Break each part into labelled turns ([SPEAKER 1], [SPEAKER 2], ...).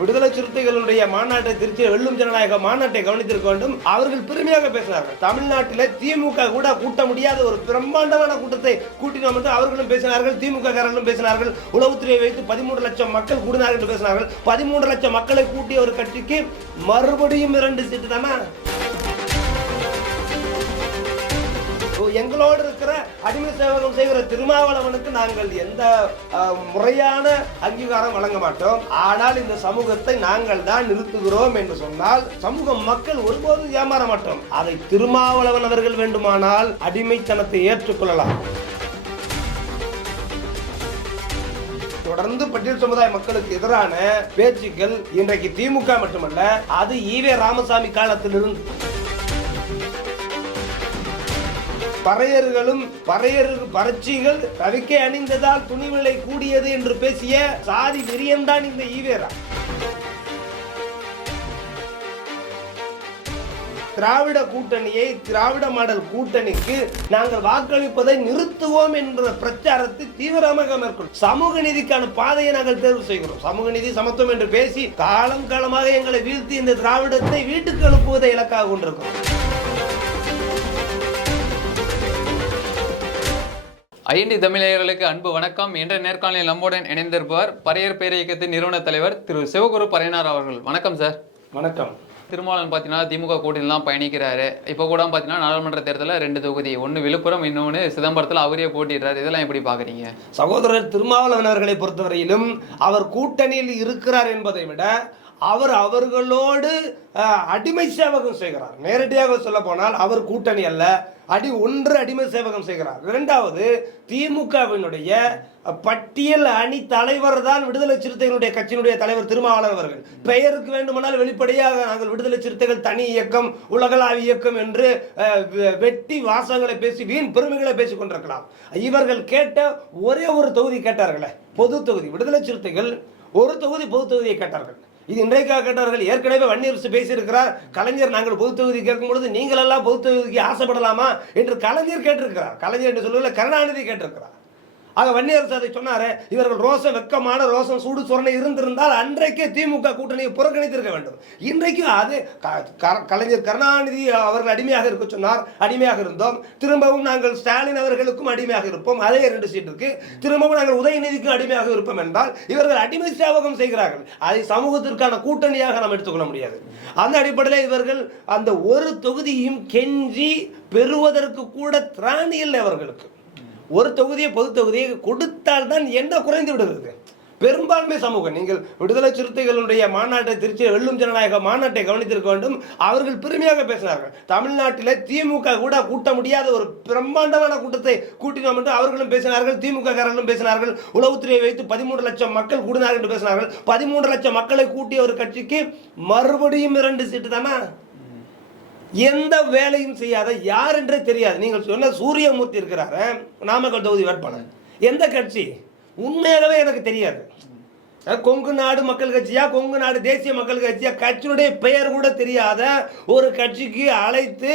[SPEAKER 1] விடுதலை சிறுத்தைகளுடைய மாநாட்டை திருச்சி வெள்ளும் ஜனநாயக மாநாட்டை கவனித்திருக்க வேண்டும். அவர்கள் பெருமையாக பேசினார்கள். தமிழ்நாட்டில் திமுக கூட கூட்ட முடியாத ஒரு பிரம்மாண்டமான கூட்டத்தை கூட்டினோம் என்று அவர்களும் பேசினார்கள் திமுக காரர்களும் பேசினார்கள். உளவுத்துறையை வைத்து பதிமூன்று லட்சம் மக்கள் கூடினார்கள் என்று பேசினார்கள். பதிமூன்று லட்சம் மக்களை கூட்டிய ஒரு கட்சிக்கு மறுபடியும் இரண்டு சீட்டு தானே? எங்களோடு இருக்கிற அடிமை சேவகம் செய்கிற திருமாவளவனுக்கு நாங்கள் எந்த முறையான அங்கீகாரம் வழங்க மாட்டோம். ஆனால் இந்த சமூகத்தை நாங்கள் தான் நிறுத்துகிறோம் என்று சொன்னால் சமூக மக்கள் ஒருபோதும் ஏமாற மாட்டோம். அதை திருமாவளவன் அவர்கள் வேண்டுமானால் அடிமைத்தனத்தை ஏற்றுக்கொள்ளலாம். தொடர்ந்து பட்டியல் சமுதாய மக்களுக்கு எதிரான பேச்சுக்கள் இன்றைக்கு திமுக மட்டுமல்ல அது ஈவே ராமசாமி காலத்திலிருந்து பறையர்களும் பறையர் பரட்சிகள் ரவிக்கை அணிந்ததால் துணிவிலை கூடியது என்று பேசிய சாதி வெறியன்தான் இந்த ஈவேரா. திராவிட கூட்டணியை திராவிட மாடல் கூட்டணிக்கு நாங்கள் வாக்களிப்பதை நிறுத்துவோம் என்ற பிரச்சாரத்தை தீவிரமாக மேற்கொள்ளும் சமூக நீதிக்கான பாதையை நாங்கள் தேர்வு செய்கிறோம். சமூக நீதி சமத்துவம் என்று பேசி காலம் காலமாக எங்களை வீழ்த்தி இந்த திராவிடத்தை வீட்டுக்கு அனுப்புவதை இலக்காக கொண்டிருக்கிறோம்.
[SPEAKER 2] ஐஎன்டி தமிழர்களுக்கு அன்பு வணக்கம். என்ற நேர்காணலில் நம்முடன் இணைந்திருப்பவர் பறையர் பேர் இயக்கத்தின் நிறுவன தலைவர் திரு சிவகுரு பறையனார் அவர்கள். வணக்கம் சார்.
[SPEAKER 1] வணக்கம்.
[SPEAKER 2] திருமாவளவன் பார்த்தீங்கன்னா திமுக கூட்டணிலாம் பயணிக்கிறாரு. இப்போ கூட பார்த்தீங்கன்னா நாடாளுமன்ற தேர்தலில் ரெண்டு தொகுதி ஒன்று விழுப்புரம் இன்னொன்று சிதம்பரத்தில் அவரே போட்டிடுறாரு. இதெல்லாம் எப்படி பார்க்குறீங்க
[SPEAKER 1] சகோதரர் திருமாவளவன் அவர்களை பொறுத்தவரையிலும் அவர் கூட்டணியில் இருக்கிறார் என்பதை விட அவர் அவர்களோடு அடிமை சேவகம் செய்கிறார். நேரடியாக சொல்ல போனால் அவர் கூட்டணி அல்ல. அடி ஒன்று அடிமை சேவகம் செய்கிறார். இரண்டாவது திமுகவினுடைய பட்டியல் அணி தலைவர் தான் விடுதலை சிறுத்தைகளுடைய கட்சியினுடைய தலைவர் திருமாவளர் அவர்கள். பெயருக்கு வேண்டுமானால் வெளிப்படையாக நாங்கள் விடுதலை சிறுத்தைகள் தனி இயக்கம் உலகளாவிய இயக்கம் என்று வெ- வெட்டி வாசகங்களை பேசி வீண் பெருமைகளை பேசிக் கொண்டிருக்கலாம். இவர்கள் கேட்ட ஒரே ஒரு தொகுதி கேட்டார்களே பொது தொகுதி. விடுதலை சிறுத்தைகள் ஒரு தொகுதி பொது தொகுதியை கேட்டார்கள். இது இன்றைக்காக கேட்டவர்கள் ஏற்கனவே வன்னியரசு பேசியிருக்கிறார். கலைஞர் நாங்கள் பொது தொகுதி கேட்கும் பொழுது நீங்களெல்லாம் பொது தொகுதிக்கு ஆசைப்படலாமா? என்று கலைஞர் கேட்டிருக்கிறார். கலைஞர் என்று சொல்லுவதில் கருணாநிதி கேட்டிருக்கிறார். ஆக வன்னியர் அதை சொன்னாரு இவர்கள் ரோசம் வெக்கமான ரோசம் சூடு சொரணை இருந்திருந்தால் அன்றைக்கே திமுக கூட்டணியை புறக்கணித்திருக்க வேண்டும். இன்றைக்கும் அது க- கலைஞர் கருணாநிதி அவர்கள் அடிமையாக இருக்க சொன்னார் அடிமையாக இருந்தோம். திரும்பவும் நாங்கள் ஸ்டாலின் அவர்களுக்கும் அடிமையாக இருப்போம். அதே இரண்டு சீட்டுக்கு திரும்பவும் நாங்கள் உதயநிதிக்கும் அடிமையாக இருப்போம் என்றால் இவர்கள் அடிமை சேவகம் செய்கிறார்கள். அதை சமூகத்திற்கான கூட்டணியாக நாம் எடுத்துக்கொள்ள முடியாது. அந்த அடிப்படையில் இவர்கள் அந்த ஒரு தொகுதியும் கெஞ்சி பெறுவதற்கு கூட திராணி இல்லை அவர்களுக்கு. ஒரு தொகுதியை பொது தொகுதியை கொடுத்தால் தான் என்ன குறைந்து விடுகிறது? பெரும்பான்மை சமூகம் நீங்கள் விடுதலை சிறுத்தைகளுடைய மாநாட்டை திருச்சி வெள்ளும் ஜனநாயக மாநாட்டை கவனித்திருக்க வேண்டும். அவர்கள் பெருமையாக பேசினார்கள். தமிழ்நாட்டில் திமுக கூட கூட்ட முடியாத ஒரு பிரம்மாண்டமான கூட்டத்தை கூட்டினோம் என்று அவர்களும் பேசினார்கள் திமுக காரர்களும் பேசினார்கள். உளவுத்துறையை வைத்து பதிமூன்று லட்சம் மக்கள் கூடினார்கள் என்று பேசினார்கள். பதிமூன்று லட்சம் மக்களை கூட்டிய ஒரு கட்சிக்கு மறுபடியும் இரண்டு சீட்டு தானே? எந்த வேலையும் செய்யாத யார் என்றே தெரியாது. நீங்கள் சொன்ன சூரியமூர்த்தி இருக்கிறாரு நாமக்கல் தொகுதி வேட்பாளர். எந்த கட்சி? உண்மையாகவே எனக்கு தெரியாது. கொங்கு நாடு மக்கள் கட்சியா கொங்கு நாடு தேசிய மக்கள் கட்சியா கட்சியினுடைய பெயர் கூட தெரியாத ஒரு கட்சிக்கு அழைத்து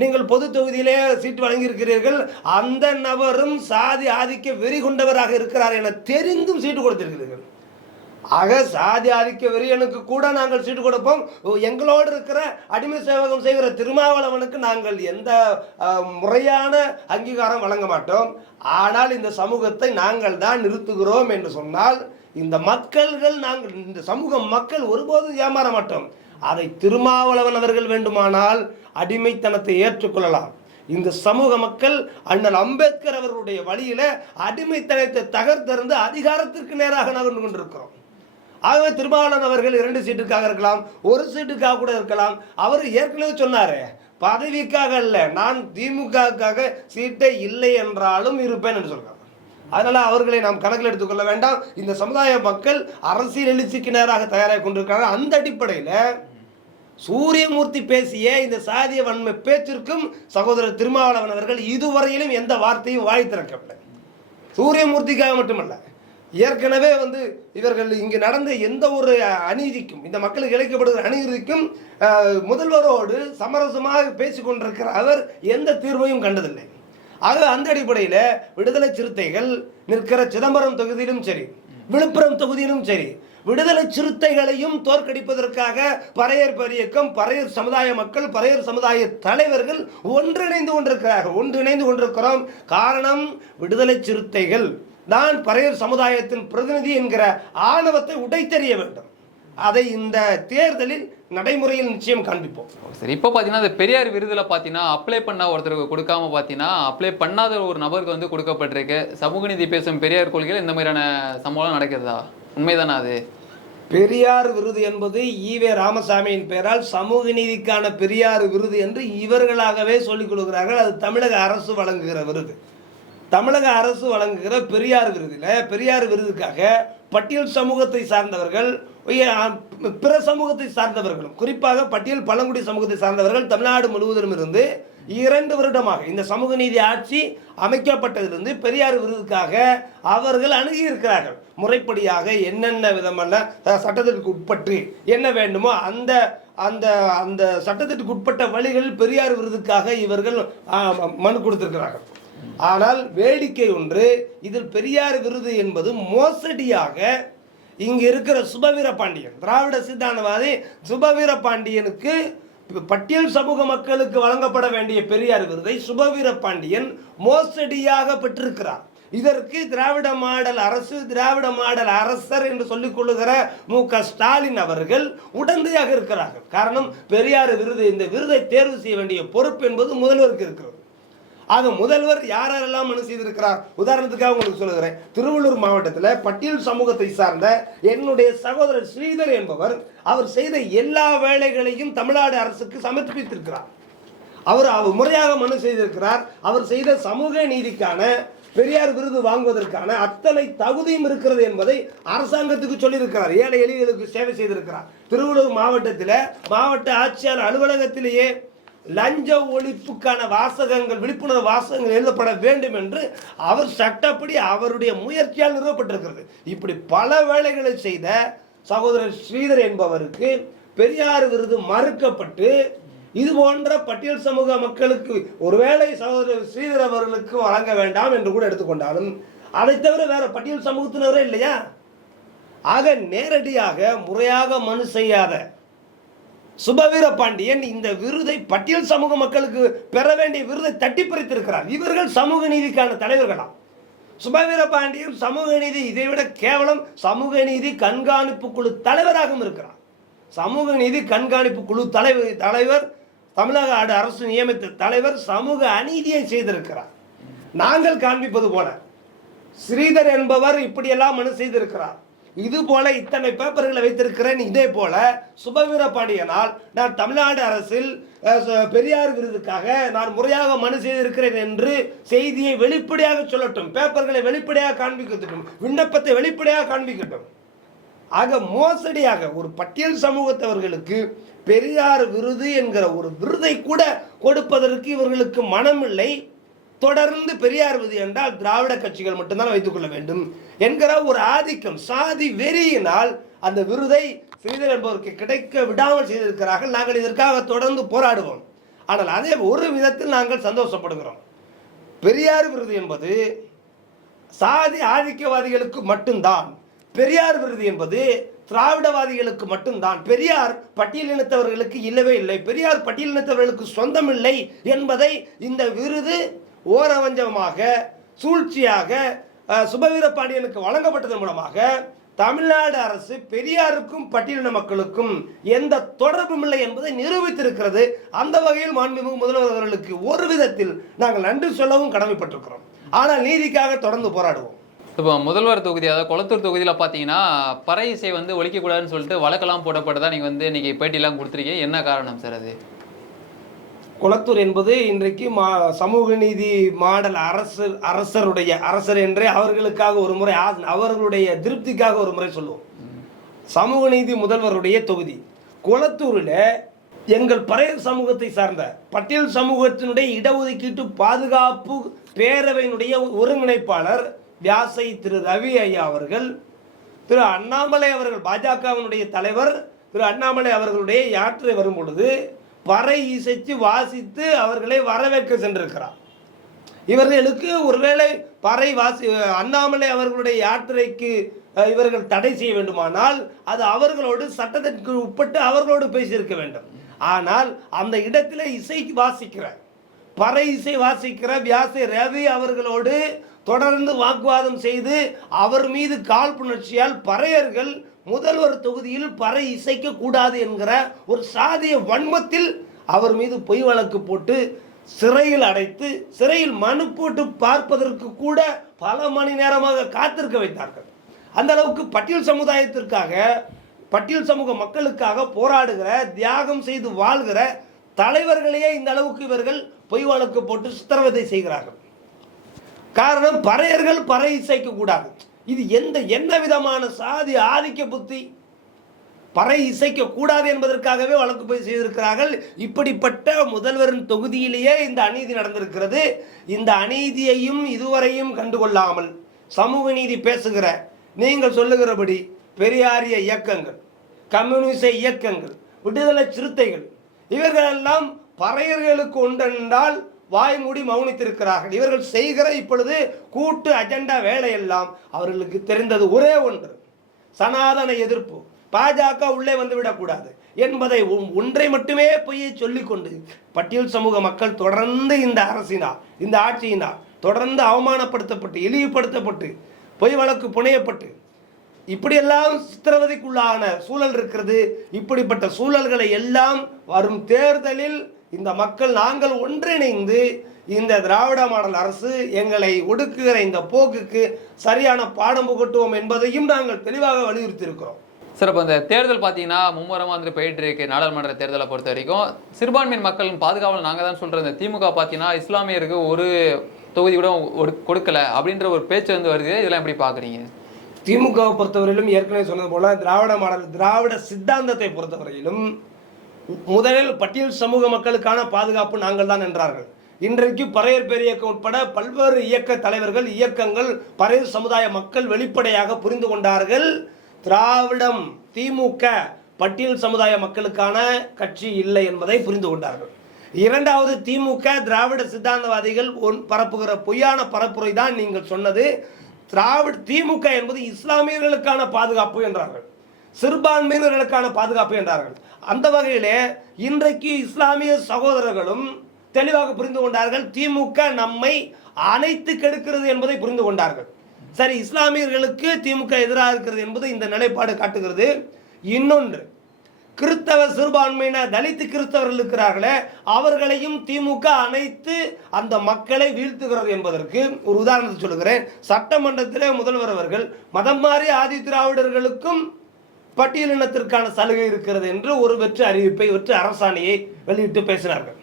[SPEAKER 1] நீங்கள் பொது தொகுதியிலே சீட்டு வழங்கியிருக்கிறீர்கள். அந்த நபரும் சாதி ஆதிக்க வெறி கொண்டவராக இருக்கிறார் என தெரிந்தும் சீட்டு கொடுத்திருக்கிறீர்கள். ஆக சாதி ஆதிக்க வெறியனுக்கு கூட நாங்கள் சீட்டு கொடுப்போம். ஓ, எங்களோடு இருக்கிற அடிமை சேவகம் செய்கிற திருமாவளவனுக்கு நாங்கள் எந்த முறையான அங்கீகாரம் வழங்க மாட்டோம். ஆனால் இந்த சமூகத்தை நாங்கள் தான் நிறுத்துகிறோம் என்று சொன்னால் இந்த மக்கள்கள் நாங்கள் இந்த சமூக மக்கள் ஒருபோதும் ஏமாற மாட்டோம். அதை திருமாவளவன் அவர்கள் வேண்டுமானால் அடிமைத்தனத்தை ஏற்றுக்கொள்ளலாம். இந்த சமூக மக்கள் அண்ணல் அம்பேத்கர் அவர்களுடைய வழியில அடிமைத்தனத்தை தகர்த்தெறிந்து அதிகாரத்திற்கு நேராக நகர்ந்து கொண்டிருக்கிறோம். ஆகவே திருமாவளவன் அவர்கள் இரண்டு சீட்டுக்காக இருக்கலாம் ஒரு சீட்டுக்காக கூட இருக்கலாம். அவர் ஏற்கனவே சொன்னாரு பதவிக்காக அல்ல நான் திமுகவுக்காக சீட்டை இல்லை என்றாலும் இருப்பேன் என்று சொல்கிறார் அதனால் அவர்களை நாம் கணக்கில் எடுத்துக்கொள்ள வேண்டாம். இந்த சமுதாய மக்கள் அரசியல் எழுச்சிக்கு நேராக தயாராக கொண்டிருக்கிறார்கள். அந்த அடிப்படையில் சூரியமூர்த்தி பேசிய இந்த சாதிய வன்மை பேச்சிற்கும் சகோதரர் திருமாவளவன் அவர்கள் இதுவரையிலும் எந்த வார்த்தையும் வாய் திறக்கவில்லை. சூரியமூர்த்திக்காக மட்டுமல்ல ஏற்கனவே வந்து இவர்கள் இங்கு நடந்த எந்த ஒரு அநீதிக்கும் இந்த மக்களுக்கு இழைக்கப்படுகிற அநீதிக்கும் முதல்வரோடு சமரசமாக பேசிக்கொண்டிருக்கிற அவர் எந்த தீர்வையும் கண்டதில்லை. ஆக அந்த அடிப்படையில் விடுதலை சிறுத்தைகள் நிற்கிற சிதம்பரம் தொகுதியிலும் சரி விழுப்புரம் தொகுதியிலும் சரி விடுதலை சிறுத்தைகளையும் தோற்கடிப்பதற்காக பறையர் பெரியக்கம் பறையர் சமுதாய மக்கள் பறையர் சமுதாய தலைவர்கள் ஒன்றிணைந்து கொண்டிருக்கிறார்கள் ஒன்றிணைந்து கொண்டிருக்கிறோம். காரணம் விடுதலை சிறுத்தைகள். தான் பறையர் சமுதாயத்தின் பிரதிநிதி என்கிற ஆணவத்தை உடைத்தெறிய வேண்டும். அதை இந்த தேர்தலில் நடைமுறையில் நிச்சயம் காண்பிப்போம்.
[SPEAKER 2] சரி. இப்போ பார்த்தீங்கன்னா இந்த பெரியார் விருதுல பார்த்தீங்கன்னா அப்ளை பண்ண ஒருத்தருக்கு கொடுக்காம பார்த்தீங்கன்னா அப்ளை பண்ணாத ஒரு நபருக்கு வந்து கொடுக்கப்பட்டிருக்கு. சமூக நீதி பேசும் பெரியார் கொள்கையில் இந்த மாதிரியான சம்பவம் நடக்கிறதா உண்மைதானா அது?
[SPEAKER 1] பெரியார் விருது என்பது ஈவே ராமசாமியின் பெயரால் சமூக நீதிக்கான பெரியார் விருது என்று இவர்களாகவே சொல்லிக் கொடுக்கிறார்கள். அது தமிழக அரசு வழங்குகிற விருது. தமிழக அரசு வழங்குகிற பெரியார் விருதில் பெரியார் விருதுக்காக பட்டியல் சமூகத்தை சார்ந்தவர்கள் பிற சமூகத்தை சார்ந்தவர்களும் குறிப்பாக பட்டியல் பழங்குடி சமூகத்தை சார்ந்தவர்கள் தமிழ்நாடு முழுவதிலும் இருந்து இரண்டு வருடமாக இந்த சமூக நீதி ஆட்சி அமைக்கப்பட்டதிலிருந்து பெரியார் விருதுக்காக அவர்கள் அணுகியிருக்கிறார்கள். முறைப்படியாக என்னென்ன விதமான சட்டத்திற்கு உட்பட்டு என்ன வேண்டுமோ அந்த அந்த அந்த சட்டத்திற்கு உட்பட்ட வழிகளில் பெரியார் விருதுக்காக இவர்கள் மனு கொடுத்திருக்கிறார்கள். ஆனால் வேடிக்கை ஒன்று இதில் பெரியார் விருது என்பது மோசடியாக இங்கு இருக்கிற சுபவீர பாண்டியன் திராவிட சித்தாந்தவாதி சுபவீர பாண்டியனுக்கு பட்டியல் சமூக மக்களுக்கு வழங்கப்பட வேண்டிய பெரியார் விருதை சுபவீர பாண்டியன் மோசடியாக பெற்றிருக்கிறார். இதற்கு திராவிட மாடல் அரசு திராவிட மாடல் அரசர் என்று சொல்லிக் கொள்ளுகிற மு க ஸ்டாலின் அவர்கள் உடந்தையாக இருக்கிறார்கள். காரணம் பெரியார் விருது இந்த விருதை தேர்வு செய்ய வேண்டிய பொறுப்பு என்பது முதல்வருக்கு இருக்கிறது. ஆக முதல்வர் யாரெல்லாம் மனு செய்திருக்கிறார்? உதாரணத்துக்காக உங்களுக்கு சொல்லுகிறேன். திருவள்ளூர் மாவட்டத்தில் பட்டியல் சமூகத்தை சார்ந்த என்னுடைய சகோதரர் ஸ்ரீதர் என்பவர் அவர் செய்த எல்லா வேலைகளையும் தமிழ்நாடு அரசுக்கு சமர்ப்பித்திருக்கிறார். அவர் அவர் முறையாக மனு செய்திருக்கிறார். அவர் செய்த சமூக நீதிக்கான பெரியார் விருது வாங்குவதற்கான அத்தனை தகுதியும் இருக்கிறது என்பதை அரசாங்கத்துக்கு சொல்லியிருக்கிறார். ஏழை எளியர்களுக்கு சேவை செய்திருக்கிறார். திருவள்ளூர் மாவட்டத்தில் மாவட்ட ஆட்சியாளர் அலுவலகத்திலேயே லஞ்ச ஒழிப்புக்கான வாசகங்கள் விழிப்புணர்வு வாசகங்கள் எழுதப்பட வேண்டும் என்று அவர் சட்டப்படி அவருடைய முயற்சியால் நிறுவப்பட்டிருக்கிறது. இப்படி பல வேலைகளை செய்த சகோதரர் ஸ்ரீதர் என்பவருக்கு பெரியார் விருது மறுக்கப்பட்டு இது போன்ற பட்டியல் சமூக மக்களுக்கு ஒருவேளை சகோதரர் ஸ்ரீதர் அவர்களுக்கு வழங்க வேண்டாம் என்று கூட எடுத்துக்கொண்டாலும் அதை தவிர வேற பட்டியல் சமூகத்தினரே இல்லையா? ஆக நேரடியாக முறையாக மனு செய்யாத சுபவீர பாண்டியன் இந்த விருதை பட்டியல் சமூக மக்களுக்கு பெற வேண்டிய விருதை தட்டி பறித்திருக்கிறார். இவர்கள் சமூக நீதிக்கான தலைவர்களாம். சுபவீர பாண்டியன் சமூக நீதி இதைவிட கேவலம் சமூக நீதி கண்காணிப்பு குழு தலைவராகவும் இருக்கிறார். சமூக நீதி கண்காணிப்பு குழு தலைவர் தலைவர் தமிழக ஆடு அரசு நியமித்த தலைவர் சமூக அநீதியை செய்திருக்கிறார். நாங்கள் காண்பிப்பது போல. ஸ்ரீதர் என்பவர் இப்படியெல்லாம் மனு செய்திருக்கிறார். இது போல இத்தனை பேப்பர்களை வைத்திருக்கிறேன். இதே போல சுபவீர பாண்டியனால் நான் தமிழ்நாடு அரசில் ச- பெரியார் விருதுக்காக நான் முறையாக மனு செய்திருக்கிறேன் என்று செய்தியை வெளிப்படையாக சொல்லட்டும். பேப்பர்களை வெளிப்படையாக காண்பிக்கட்டும். விண்ணப்பத்தை வெளிப்படையாக காண்பிக்கட்டும். ஆக மோசடியாக ஒரு பட்டியல் சமூகத்தவர்களுக்கு பெரியார் விருது என்கிற ஒரு விருதை கூட கொடுப்பதற்கு இவர்களுக்கு மனமில்லை. தொடர்ந்து பெரியார் விருது என்றால் திராவிட கட்சிகள் மட்டும்தான் வைத்துக் கொள்ள வேண்டும் என்கிற ஒரு ஆதிக்கம் சாதி வெறியினால் அந்த விருதை ஸ்ரீதர் என்பவருக்கு கிடைக்க விடாமல் செய்திருக்கிறார்கள். நாங்கள் இதற்காக தொடர்ந்து போராடுவோம். ஆனால் அதே ஒரு விதத்தில் நாங்கள் சந்தோஷப்படுகிறோம். பெரியார் விருது என்பது சாதி ஆதிக்கவாதிகளுக்கு மட்டும்தான். பெரியார் விருது என்பது திராவிடவாதிகளுக்கு மட்டும்தான். பெரியார் பட்டியலினத்தவர்களுக்கு இல்லவே இல்லை. பெரியார் பட்டியலினத்தவர்களுக்கு சொந்தம் இல்லை என்பதை இந்த விருது ஓரவஞ்சமாக சூழ்ச்சியாக சுபவீரபாண்டியனுக்கு வழங்கப்பட்டதன் மூலமாக தமிழ்நாடு அரசு பெரியாருக்கும் பட்டியலின மக்களுக்கும் எந்த தொடர்பும் இல்லை என்பதை நிரூபித்திருக்கிறது. அந்த வகையில் மாண்புமிகு முதல்வர் அவர்களுக்கு ஒரு விதத்தில் நாங்கள் நன்றி சொல்லவும் கடமைப்பட்டிருக்கிறோம். ஆனால் நீதிக்காக தொடர்ந்து போராடுவோம்.
[SPEAKER 2] இப்போ முதல்வர் தொகுதி அதாவது கொளத்தூர் தொகுதியில் பார்த்தீங்கன்னா பறை இசை வந்து ஒழிக்கக்கூடாதுன்னு சொல்லிட்டு வழக்கெல்லாம் போடப்பட்டதா நீங்கள் வந்து இன்றைக்கி பேட்டிலாம் கொடுத்துருக்கீங்க. என்ன காரணம் சார் அது?
[SPEAKER 1] குளத்தூர் என்பது இன்றைக்கு மா சமூக நீதி மாடல் அரசர் அரசருடைய அரசர் என்றே அவர்களுக்காக ஒரு முறை அவர்களுடைய திருப்திக்காக ஒரு முறை சொல்லுவோம். சமூக நீதி முதல்வருடைய தொகுதி. குளத்தூரில் எங்கள் பறையர் சமூகத்தை சார்ந்த பட்டியல் சமூகத்தினுடைய இடஒதுக்கீட்டு பாதுகாப்பு பேரவையினுடைய ஒருங்கிணைப்பாளர் வியாசை திரு ரவி ஐயா அவர்கள் திரு அண்ணாமலை அவர்கள் பாஜகவினுடைய தலைவர் திரு அண்ணாமலை அவர்களுடைய யாற்றை வரும் பொழுது பறை இசைத்து வாசித்து அவர்களை வரவேற்க சென்றிருக்கிறார். இவர்களுக்கு ஒருவேளை பறை வாசி அண்ணாமலை அவர்களுடைய யாத்திரைக்கு இவர்கள் தடை செய்ய வேண்டுமானால் அது அவர்களோடு சட்டத்திற்கு உட்பட்டு அவர்களோடு பேசியிருக்க வேண்டும். ஆனால் அந்த இடத்துல இசை வாசிக்கிற பறை இசை வாசிக்கிற வியாச ரவி அவர்களோடு தொடர்ந்து வாக்குவாதம் செய்து அவர் மீது காழ்ப்புணர்ச்சியால் பறையர்கள் முதல்வர் தொகுதியில் பறை இசைக்க கூடாது என்கிற ஒரு சாதிய வன்மத்தில் அவர் மீது பொய் வழக்கு போட்டு சிறையில் அடைத்து சிறையில் மனு போட்டு பார்ப்பதற்கு கூட பல மணி நேரமாக காத்திருக்க வைத்தார்கள். அந்த அளவுக்கு பட்டியல் சமுதாயத்திற்காக பட்டியல் சமூக மக்களுக்காக போராடுகிற தியாகம் செய்து வாழ்கிற தலைவர்களையே இந்த அளவுக்கு இவர்கள் பொய் வழக்கு போட்டு சித்திரவதை செய்கிறார்கள். காரணம் பறையர்கள் பறை இசைக்க கூடாது. இது எந்த என்ன விதமான சாதி ஆதிக்க புத்தி பறை இசைக்க கூடாது என்பதற்காகவே வழக்கு போய் செய்திருக்கிறார்கள். இப்படிப்பட்ட முதல்வரின் தொகுதியிலேயே இந்த அநீதி நடந்திருக்கிறது. இந்த அநீதியையும் இதுவரையும் கண்டுகொள்ளாமல் சமூக நீதி பேசுகிற நீங்கள் சொல்லுகிறபடி பெரியாரிய இயக்கங்கள் கம்யூனிச இயக்கங்கள் விடுதலை சிறுத்தைகள் இவர்களெல்லாம் பறையர்களுக்கு வாய் மூடி மௌனித்திருக்கிறார்கள். இவர்கள் செய்கிற இப்பொழுது கூட்டு அஜெண்டா வேலையெல்லாம் அவர்களுக்கு தெரிந்தது ஒரே ஒன்று. சனாதன எதிர்ப்பு. பாஜக உள்ளே வந்து விடக்கூடாது என்பதை ஒ- ஒன்றை மட்டுமே பொய்யை சொல்லிக்கொண்டு பட்டியல் சமூக மக்கள் தொடர்ந்து இந்த அரசினால் இந்த ஆட்சியினால் தொடர்ந்து அவமானப்படுத்தப்பட்டு இழிவுபடுத்தப்பட்டு பொய் வழக்கு புனையப்பட்டு இப்படியெல்லாம் சித்திரவதைக்குள்ளான சூழல் இருக்கிறது. இப்படிப்பட்ட சூழல்களை எல்லாம் வரும் தேர்தலில் இந்த மக்கள் நாங்கள் ஒன்றிணைந்து இந்த திராவிட மாடல் அரசு எங்களை ஒடுக்குகிற இந்த போக்குக்கு சரியான பாடம் புகட்டுவோம் என்பதையும் நாங்கள் தெளிவாக வலியுறுத்தி இருக்கிறோம்
[SPEAKER 2] சார் இப்போ இந்த தேர்தல் பார்த்தீங்கன்னா மும்முரமாக வந்து போயிட்டு இருக்கு நாடாளுமன்ற தேர்தலை பொறுத்த வரைக்கும். சிறுபான்மையின் மக்களின் பாதுகாவல் நாங்கள் தான் சொல்கிறோம் இந்த திமுக பார்த்தீங்கன்னா இஸ்லாமியருக்கு ஒரு தொகுதி கூட கொடுக்கல அப்படின்ற ஒரு பேச்சு வந்து வருது. இதெல்லாம் எப்படி பார்க்குறீங்க?
[SPEAKER 1] திமுகவை பொறுத்தவரையிலும் ஏற்கனவே சொன்னது போல திராவிட மாடல் திராவிட சித்தாந்தத்தை பொறுத்தவரையிலும் முதலில் பட்டியல் சமூக மக்களுக்கான பாதுகாப்பு நாங்கள் தான் என்றார்கள். இன்றைக்கு பறையர் பேரியக்கம் உட்பட பல்வேறு இயக்க தலைவர்கள் இயக்கங்கள் பறையர் சமுதாய மக்கள் வெளிப்படையாக புரிந்து கொண்டார்கள். திராவிடம் திமுக பட்டியல் சமுதாய மக்களுக்கான கட்சி இல்லை என்பதை புரிந்து கொண்டார்கள். இரண்டாவது திமுக திராவிட சித்தாந்தவாதிகள் ஒன் பரப்புகிற பொய்யான பரப்புரை தான் நீங்கள் சொன்னது. திராவிட திமுக என்பது இஸ்லாமியர்களுக்கான பாதுகாப்பு என்றார்கள். சிறுபான்மையினர்களுக்கான பாதுகாப்பு என்றார்கள். அந்த வகையிலே இன்றைக்கு இஸ்லாமிய சகோதரர்களும் தெளிவாக புரிந்து கொண்டார்கள். திமுக நம்மை அனைத்து கெடுக்கிறது என்பதை புரிந்து கொண்டார்கள். சரி இஸ்லாமியர்களுக்கு திமுக எதிராக இருக்கிறது என்பது இந்த நிலைப்பாடு காட்டுகிறது. இன்னொன்று கிறிஸ்தவ சிறுபான்மையினர் தலித்து கிறிஸ்தவர்கள் இருக்கிறார்களே அவர்களையும் திமுக அனைத்து அந்த மக்களை வீழ்த்துகிறது என்பதற்கு ஒரு உதாரணத்தை சொல்லுகிறேன். சட்டமன்றத்திலே முதல்வர் அவர்கள் மதம் மாறி ஆதி திராவிடர்களுக்கும் பட்டியலினத்திற்கான சலுகை இருக்கிறது என்று ஒரு வெற்று அறிவிப்பை வெற்று அரசாணையை வெளியிட்டு பேசினார்கள்.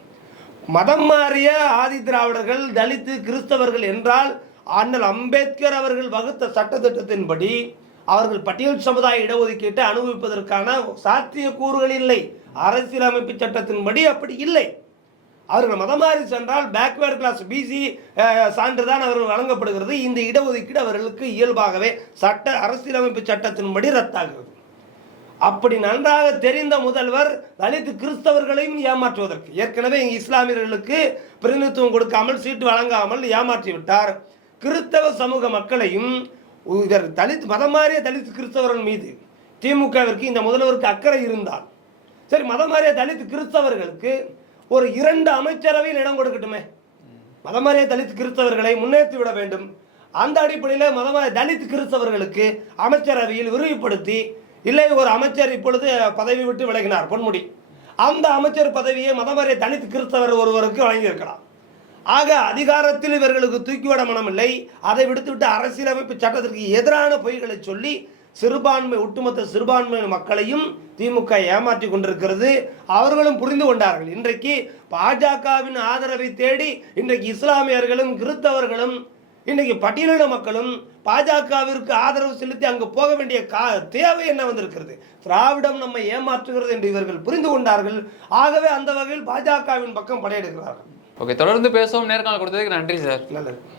[SPEAKER 1] மதம் மாறிய ஆதி திராவிடர்கள் தலித்து கிறிஸ்தவர்கள் என்றால் அண்ணல் அம்பேத்கர் அவர்கள் வகுத்த சட்டத்திட்டத்தின்படி அவர்கள் பட்டியல் சமுதாய இடஒதுக்கீட்டை அனுபவிப்பதற்கான சாத்தியக்கூறுகள் இல்லை. அரசியலமைப்பு சட்டத்தின்படி அப்படி இல்லை. அவர்கள் மதம் மாறி சென்றால் பேக்வேர்ட் கிளாஸ் பிசி சான்றுதான் அவர்கள் வழங்கப்படுகிறது. இந்த இடஒதுக்கீடு அவர்களுக்கு இயல்பாகவே சட்ட அரசியலமைப்பு சட்டத்தின்படி ரத்தாகிறது. அப்படி நன்றாக தெரிந்த முதல்வர் தலித் கிறிஸ்தவர்களையும் ஏமாற்றுவதற்கு ஏற்கனவே இஸ்லாமியர்களுக்கு பிரதிநிதித்துவம் கொடுக்காமல் சீட்டு வழங்காமல் ஏமாற்றி விட்டார். கிறிஸ்தவ சமூக மக்களையும் இவர் தலித் மதம் மாறிய தலித் கிறிஸ்தவர்கள் மீது திமுகவிற்கு இந்த முதல்வருக்கு அக்கறை இருந்தால் சரி மதம் மாறிய தலித் கிறிஸ்தவர்களுக்கு ஒரு இரண்டு அமைச்சரவையில் இடம் கொடுக்கட்டுமே. மதம் மாறிய தலித் கிறிஸ்தவர்களை முன்னேற்றி விட வேண்டும். அந்த அடிப்படையில் மதமாறிய தலித் கிறிஸ்தவர்களுக்கு அமைச்சரவையில் விரிவுபடுத்தி இல்லை ஒரு அமைச்சர் இப்பொழுது பதவி விட்டு விலகினார் பொன்முடி. அந்த அமைச்சர் பதவியை மதமாரிய தனித்து கிறிஸ்தவர் ஒருவருக்கு வழங்கியிருக்கலாம். ஆக அதிகாரத்தில் இவர்களுக்கு தூக்கிவிட மனமில்லை அதை விடுத்துவிட்டு அரசியலமைப்பு சட்டத்திற்கு எதிரான பொய்களை சொல்லி சிறுபான்மை ஒட்டுமொத்த சிறுபான்மை மக்களையும் திமுக ஏமாற்றி கொண்டிருக்கிறது. அவர்களும் புரிந்து கொண்டார்கள். இன்றைக்கு பாஜகவின் ஆதரவை தேடி இன்றைக்கு இஸ்லாமியர்களும் கிறிஸ்தவர்களும் இன்றைக்கு பட்டியலின மக்களும் பாஜகவிற்கு ஆதரவு செலுத்தி அங்கு போக வேண்டிய கா தேவை என்ன வந்திருக்கிறது? திராவிடம் நம்மை ஏமாற்றுகிறது என்று இவர்கள் புரிந்து கொண்டார்கள். ஆகவே அந்த வகையில் பாஜகவின் பக்கம் படையெடுக்கிறார்கள்.
[SPEAKER 2] ஓகே தொடர்ந்து பேசுவோம். நேர்காணல் கொடுத்ததுக்கு நன்றி சார்.
[SPEAKER 1] நல்லது.